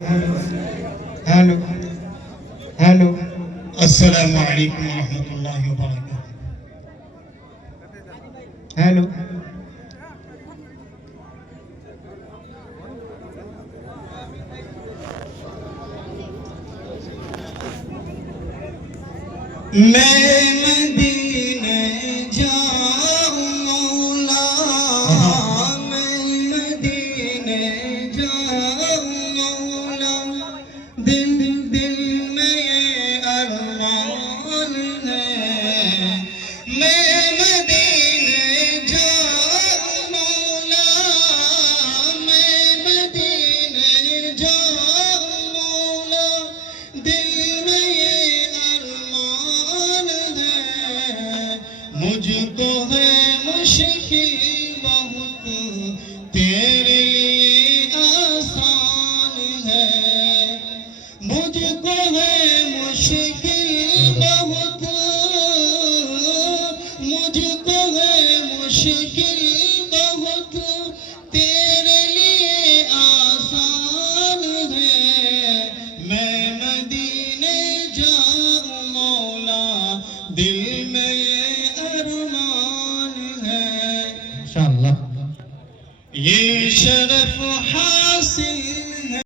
Hello hello अस्सलामु अलैकुम रहमतुल्लाहि व बरकातुहू। हेलो मैं मदीने जाऊं मौला, मैं मदीने जाऊं मौला, दिल दिल में ये अरमान है। मैं मदीने जाऊं मौला, मैं मदीने जाऊं मौला, दिल में ये मुझको है मुश्किल बहुत, तेरे लिए आसान है। मुझको है मुश्किल बहुत, मुझको है मुश्किल बहुत, तेरे लिए आसान है। मैं मदीने जाऊं मौला, दिल में इंशाअल्लाह ये शरफ हासिल